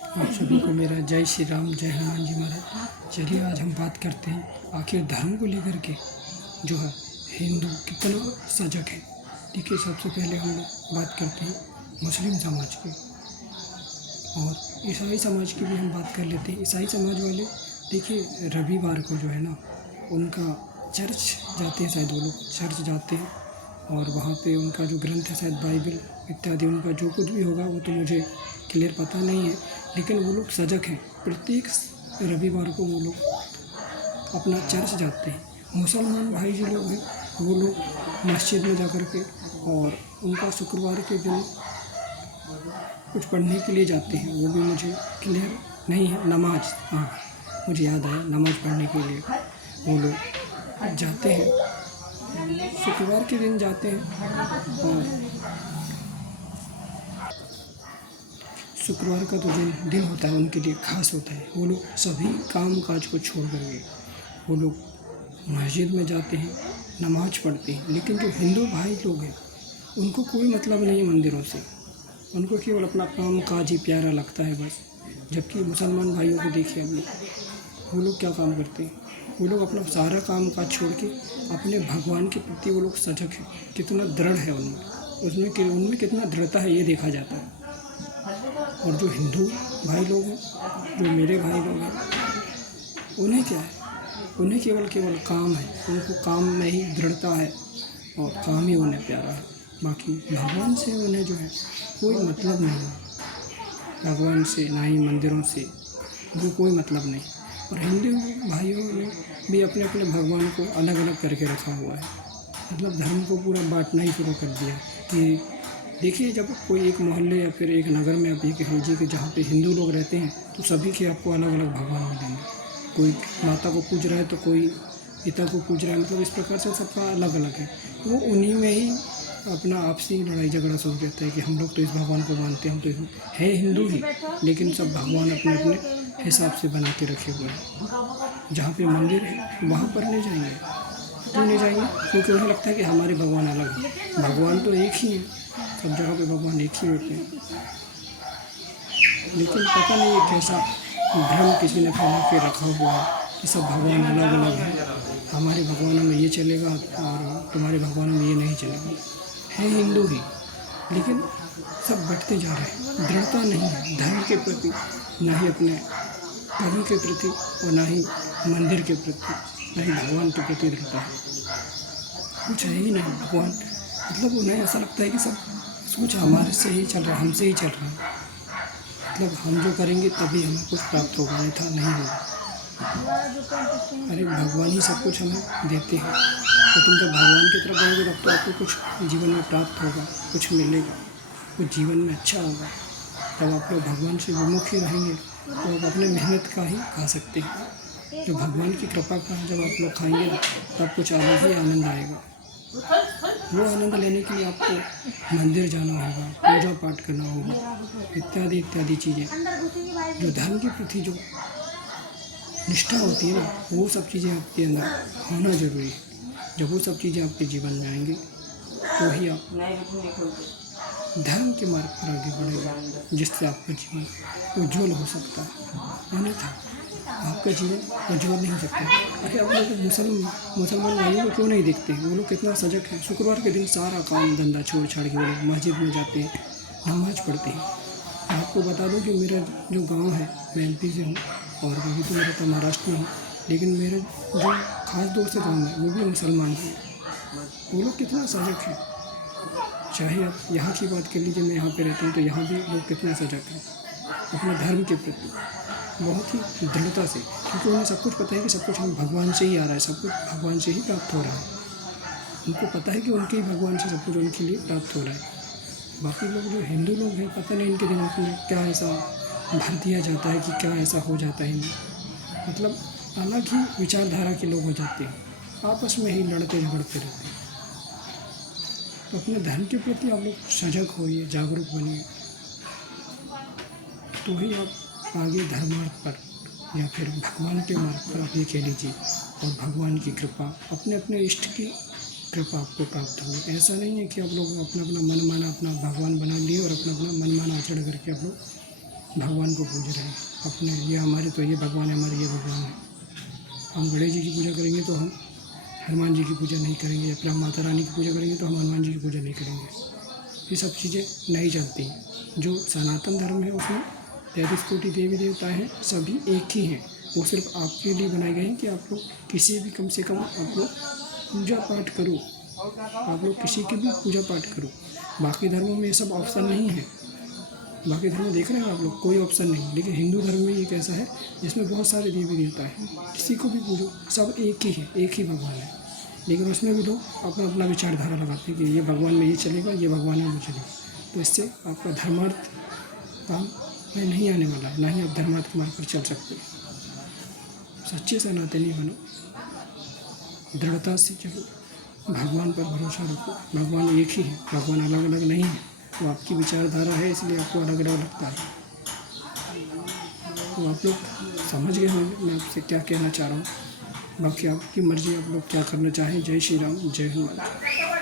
आप सभी को मेरा जय श्री राम, जय हनुमान जी महाराज। चलिए आज हम बात करते हैं आखिर धर्म को लेकर के जो है हिंदू कितना सजग है। देखिए, सबसे पहले हम लोग बात करते हैं मुस्लिम समाज की और ईसाई समाज की भी हम बात कर लेते हैं। ईसाई समाज वाले देखिए रविवार को जो है ना उनका चर्च जाते हैं, शायद वो लोग चर्च जाते हैं और वहाँ पे उनका जो ग्रंथ है शायद बाइबल इत्यादि, उनका जो कुछ भी होगा वो तो मुझे क्लियर पता नहीं है, लेकिन वो लोग सजग हैं। प्रत्येक रविवार को वो लोग अपना चर्च जाते हैं। मुसलमान भाई जो लोग हैं वो लोग मस्जिद में जा कर के और उनका शुक्रवार के दिन कुछ पढ़ने के लिए जाते हैं, वो भी मुझे क्लियर नहीं है। नमाज, हाँ मुझे याद आया, नमाज पढ़ने के लिए वो लोग जाते हैं, शुक्रवार के दिन जाते हैं। और शुक्रवार का तो दिन होता है उनके लिए ख़ास होता है। वो लोग सभी काम काज को छोड़ कर के वो लोग मस्जिद में जाते हैं, नमाज पढ़ते हैं। लेकिन जो हिंदू भाई लोग हैं उनको कोई मतलब नहीं है मंदिरों से, उनको केवल अपना काम काज ही प्यारा लगता है बस। जबकि मुसलमान भाइयों को देखिए आप लोग, वो लोग क्या काम करते हैं, वो लोग अपना सारा काम काज छोड़ के अपने भगवान के प्रति वो लोग सजग हैं। कितना दृढ़ है उनमें कितना दृढ़ता है ये देखा जाता है। और जो हिंदू भाई लोग हैं, जो मेरे भाई लोग हैं, उन्हें क्या है, उन्हें केवल काम है, उनको काम में ही दृढ़ता है और काम ही उन्हें प्यारा है। बाकी भगवान से उन्हें जो है कोई मतलब नहीं है, भगवान से ना ही मंदिरों से उनको कोई मतलब नहीं। और हिंदू भाइयों ने भी अपने अपने भगवान को अलग अलग करके रखा हुआ है, मतलब धर्म को पूरा बांटना ही शुरू कर दिया कि देखिए, जब कोई एक मोहल्ले या फिर एक नगर में आप ये कह लीजिए कि जहाँ पे हिंदू लोग रहते हैं तो सभी के आपको अलग अलग भगवान मिलेंगे। कोई माता को पूज रहा है तो कोई पिता को पूज रहा है, मतलब इस प्रकार से सबका अलग अलग है। वो उन्हीं में ही अपना आपसी लड़ाई झगड़ा शुरू रहता है कि हम लोग तो इस भगवान को मानते हैं, हम तो है हिंदू ही, लेकिन सब भगवान अपने अपने हिसाब से बना के रखे हुए हैं। जहाँ पे मंदिर है वहाँ पर नहीं जाएंगे, क्यों नहीं जाएंगे? क्योंकि उन्हें लगता है कि हमारे भगवान अलग है। भगवान तो एक ही है, सब जगह पे भगवान एक ही होते हैं। लेकिन पता नहीं ये कैसा भ्रम किसी ने फैला के रखा हुआ है कि सब भगवान अलग अलग हैं, हमारे भगवानों में ये चलेगा और तुम्हारे भगवानों में ये नहीं चलेगा। है हिंदू ही, लेकिन सब बढ़ते जा रहे हैं। दृढ़ता नहीं है धर्म के प्रति, ना ही अपने प्रभु के प्रति और ना ही मंदिर के प्रति, ना ही भगवान के प्रति दृढ़ता है। कुछ है ही नहीं भगवान, मतलब उन्हें ऐसा लगता है कि सब कुछ हमारे से ही चल रहा है, हमसे ही चल रहा है, मतलब हम जो करेंगे तभी हमें कुछ प्राप्त होगा, नहीं था नहीं होगा। अरे भगवान ही सब कुछ हमें देते हैं, तो तुम जब भगवान की तरफ बढ़ोगे तब तो आपको कुछ जीवन में प्राप्त होगा, कुछ मिलेगा, कुछ जीवन में अच्छा होगा। तब आप लोग भगवान से विमुख ही रहेंगे तो आप अपने मेहनत का ही खा सकते हैं। जो भगवान की कृपा का जब आप लोग खाएंगे तब कुछ अलग ही आनंद आएगा। वो आनंद लेने के लिए आपको मंदिर जाना होगा, पूजा पाठ करना होगा, इत्यादि इत्यादि चीज़ें। जो धर्म के प्रति जो निष्ठा होती है ना, वो सब चीज़ें आपके अंदर होना ज़रूरी है। जब वो सब चीज़ें आपके जीवन में आएंगी तो ही आप धर्म के मार्ग पर आगे बढ़ेगा, जिससे आपका जीवन उज्ज्वल हो सकता है। अन्यथा आपका जीवन उज्ज्वल नहीं हो सकता। अरे आप लोग मुसलमान भाइयों को क्यों नहीं देखते? वो लोग कितना सजग है। शुक्रवार के दिन सारा काम धंधा छोड़ छाड़ के वो लोग मस्जिद में जाते हैं, नमाज पढ़ते हैं। आपको बता दूं कि मेरा जो गांव है, मैं एमपी से हूँ और अभी तो मेरा तो महाराष्ट्र में हूँ, लेकिन मेरे जो खास दोस्त है गाँव में वो भी मुसलमान हैं। वो लोग कितना सजग है। चाहे आप यहाँ की बात कर लीजिए, मैं यहाँ पे रहता हूँ तो यहाँ भी लोग कितना सजग हैं अपने धर्म के प्रति, बहुत ही दृढ़ता से, क्योंकि उन्हें सब कुछ पता है कि सब कुछ हम भगवान से ही आ रहा है, सब कुछ भगवान से ही प्राप्त हो रहा है। उनको पता है कि उनके ही भगवान से सब कुछ उनके लिए प्राप्त हो रहा है। बाकी लोग जो हिंदू लोग हैं, पता नहीं इनके दिमाग में क्या ऐसा भर दिया जाता है कि क्या ऐसा हो जाता है इनमें, मतलब अलग ही विचारधारा के लोग हो जाते हैं, आपस में ही लड़ते झगड़ते रहते हैं। तो अपने धर्म के प्रति आप लोग सजग होइए, जागरूक बनिए, तो ही आप आगे धर्मार्थ पर या फिर भगवान के मार्ग पर आप ये कह लीजिए, और भगवान की कृपा, अपने अपने इष्ट की कृपा आपको प्राप्त होगी। ऐसा नहीं है कि आप लोग अपना अपना मन माना अपना भगवान बना लिए और अपना अपना मन माना आचरण करके आप लोग भगवान को पूज रहे हैं अपने, ये हमारे तो ये भगवान है, हमारे ये भगवान है। हम गणेश जी की पूजा करेंगे तो हम हनुमान जी की पूजा नहीं करेंगे, या फिर हम माता रानी की पूजा करेंगे तो हम हनुमान जी की पूजा नहीं करेंगे। ये सब चीज़ें नहीं चलती। जो सनातन धर्म है उसमें 33 कोटि देवी देवता हैं, सभी एक ही हैं। वो सिर्फ आपके लिए बनाए गए हैं कि आप लोग किसी भी, कम से कम आप लोग पूजा पाठ करो, आप लोग किसी की भी पूजा पाठ करो। बाकी धर्मों में ये सब ऑप्शन नहीं है। बाकी धर्म में देख रहे हैं आप लोग, कोई ऑप्शन नहीं। लेकिन हिंदू धर्म में ये कैसा है, जिसमें बहुत सारे देवी देवता हैं, किसी को भी पूजो, सब एक ही है, एक ही भगवान है। लेकिन उसमें भी लोग अपना अपना विचारधारा लगाते हैं कि ये भगवान में ये चलेगा, ये भगवान में वो चलेगा। तो इससे आपका धर्मार्थ काम में नहीं आने वाला है, ना ही आप धर्मार्थ मार्ग पर चल सकते। सच्चे सनातनी बनो, दृढ़ता से चलो, भगवान पर भरोसा रखो। भगवान एक ही है, भगवान अलग अलग नहीं है। वो आपकी विचारधारा है, इसलिए आपको अलग अलग लगता है। तो आप लोग समझ गए होंगे मैं आपसे क्या कहना चाह रहा हूँ। बाकी आपकी मर्ज़ी, आप लोग क्या करना चाहें। जय श्री राम, जय हनुमान।